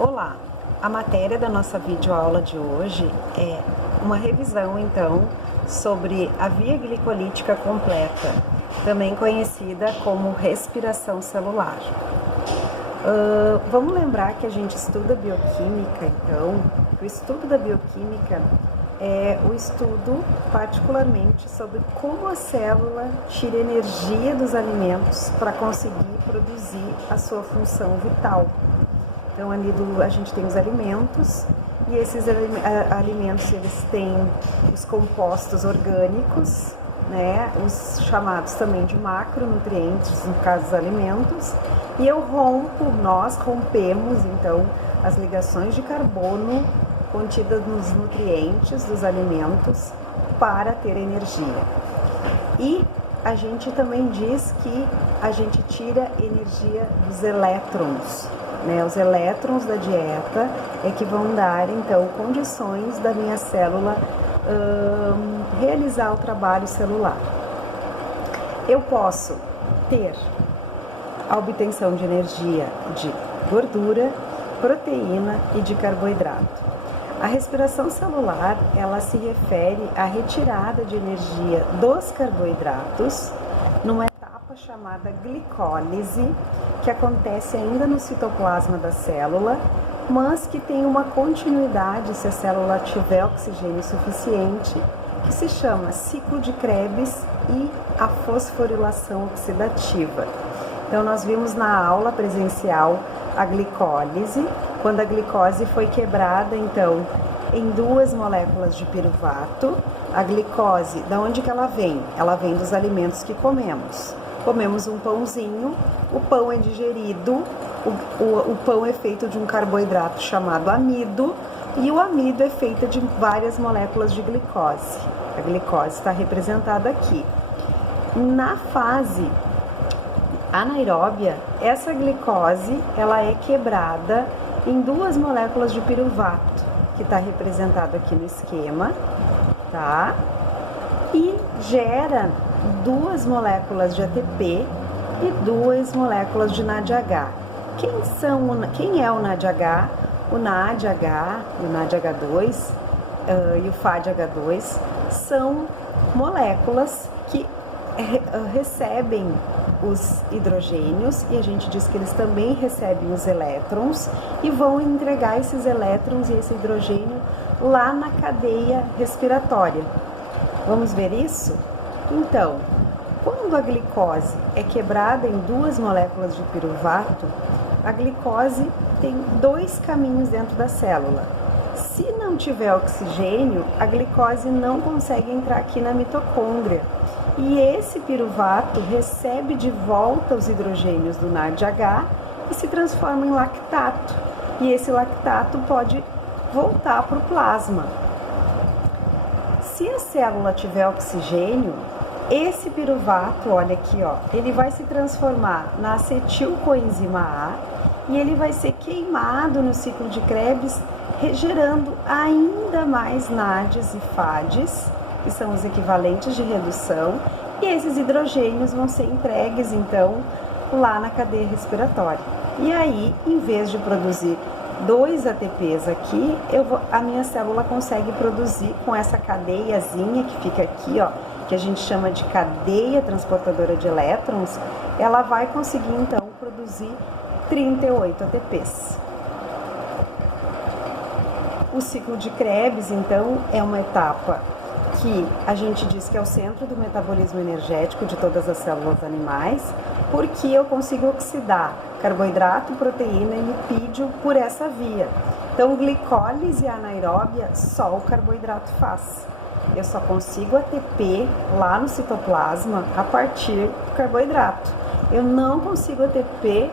Olá, a matéria da nossa videoaula de hoje é uma revisão, então, sobre a via glicolítica completa, também conhecida como respiração celular. Vamos lembrar que a gente estuda bioquímica, então, o estudo da bioquímica é o estudo particularmente sobre como a célula tira energia dos alimentos para conseguir produzir a sua função vital. Então, ali a gente tem os alimentos, e esses alimentos eles têm os compostos orgânicos, né, os chamados também de macronutrientes, no caso dos alimentos, e nós rompemos, então, as ligações de carbono contidas nos nutrientes dos alimentos para ter energia. E a gente também diz que a gente tira energia dos elétrons, né? Os elétrons da dieta é que vão dar, então, condições da minha célula realizar o trabalho celular. Eu posso ter a obtenção de energia de gordura, proteína e de carboidrato. A respiração celular, ela se refere à retirada de energia dos carboidratos numa etapa chamada glicólise, que acontece ainda no citoplasma da célula, mas que tem uma continuidade se a célula tiver oxigênio suficiente, que se chama ciclo de Krebs e a fosforilação oxidativa. Então, nós vimos na aula presencial a glicólise, quando a glicose foi quebrada, então, em duas moléculas de piruvato. A glicose, da onde que ela vem? Ela vem dos alimentos que comemos. Comemos um pãozinho, o pão é digerido, o pão é feito de um carboidrato chamado amido, e o amido é feito de várias moléculas de glicose. A glicose está representada aqui. Na fase anaeróbia, essa glicose ela é quebrada em duas moléculas de piruvato, que está representado aqui no esquema, tá? E gera duas moléculas de ATP e duas moléculas de NADH. Quem é o NADH? O NADH e o NADH2 e o FADH2 são moléculas que recebem os hidrogênios, e a gente diz que eles também recebem os elétrons e vão entregar esses elétrons e esse hidrogênio lá na cadeia respiratória. Vamos ver isso? Então, quando a glicose é quebrada em duas moléculas de piruvato, a glicose tem dois caminhos dentro da célula. Se não tiver oxigênio, a glicose não consegue entrar aqui na mitocôndria. E esse piruvato recebe de volta os hidrogênios do NADH e se transforma em lactato. E esse lactato pode voltar para o plasma. Se a célula tiver oxigênio, esse piruvato, olha aqui, ó, ele vai se transformar na acetilcoenzima A e ele vai ser queimado no ciclo de Krebs, gerando ainda mais NADs e FADs, que são os equivalentes de redução, e esses hidrogênios vão ser entregues, então, lá na cadeia respiratória. E aí, em vez de produzir 2 ATPs aqui, a minha célula consegue produzir com essa cadeiazinha que fica aqui, ó, que a gente chama de cadeia transportadora de elétrons, ela vai conseguir, então, produzir 38 ATPs. O ciclo de Krebs, então, é uma etapa que a gente diz que é o centro do metabolismo energético de todas as células animais, porque eu consigo oxidar carboidrato, proteína e lipídio por essa via. Então, glicólise anaeróbia, só o carboidrato faz. Eu só consigo ATP lá no citoplasma a partir do carboidrato. Eu não consigo ATP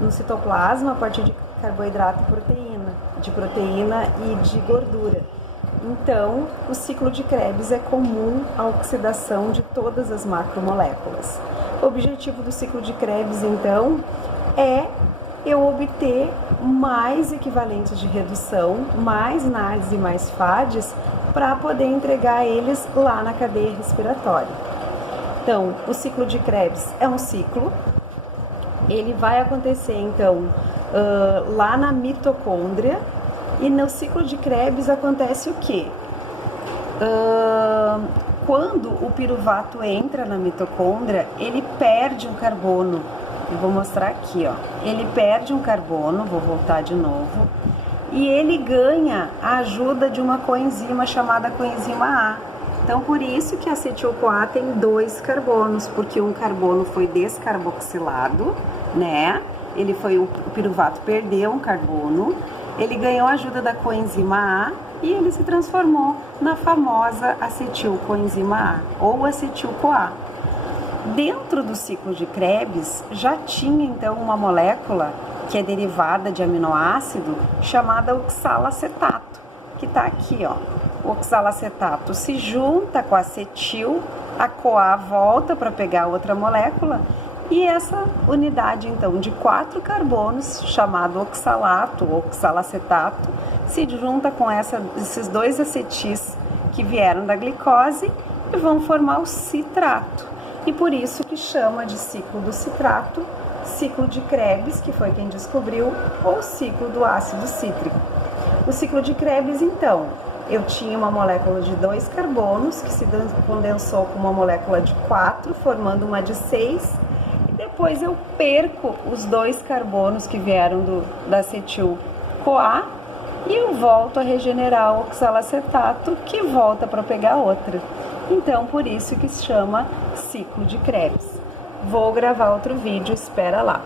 no citoplasma a partir de carboidrato e de proteína e de gordura. Então, o ciclo de Krebs é comum à oxidação de todas as macromoléculas. O objetivo do ciclo de Krebs, então, é eu obter mais equivalentes de redução, mais NADs e mais FADs, para poder entregar eles lá na cadeia respiratória. Então, o ciclo de Krebs é um ciclo, ele vai acontecer, então, lá na mitocôndria. E no ciclo de Krebs acontece o quê? Quando o piruvato entra na mitocôndria, ele perde um carbono. Eu vou mostrar aqui, ó. Ele perde um carbono, vou voltar de novo. E ele ganha a ajuda de uma coenzima chamada coenzima A. Então, por isso que a acetil-CoA tem 2 carbonos, porque um carbono foi descarboxilado, né? O piruvato perdeu um carbono, ele ganhou a ajuda da coenzima A e ele se transformou na famosa acetilcoenzima A, ou acetil-CoA. Dentro do ciclo de Krebs, já tinha então uma molécula que é derivada de aminoácido chamada oxalacetato, que está aqui, ó. O oxalacetato se junta com a acetil, a CoA volta para pegar outra molécula e essa unidade então de 4 carbonos, chamado oxalato ou oxalacetato, se junta com esses 2 acetis que vieram da glicose e vão formar o citrato. E por isso que chama de ciclo do citrato, ciclo de Krebs, que foi quem descobriu, ou ciclo do ácido cítrico. O ciclo de Krebs, então, eu tinha uma molécula de 2 carbonos que se condensou com uma molécula de 4, formando uma de 6, e depois eu perco os 2 carbonos que vieram da acetil-CoA e eu volto a regenerar o oxalacetato, que volta para pegar outra. Então, por isso que se chama ciclo de Krebs. Vou gravar outro vídeo, espera lá.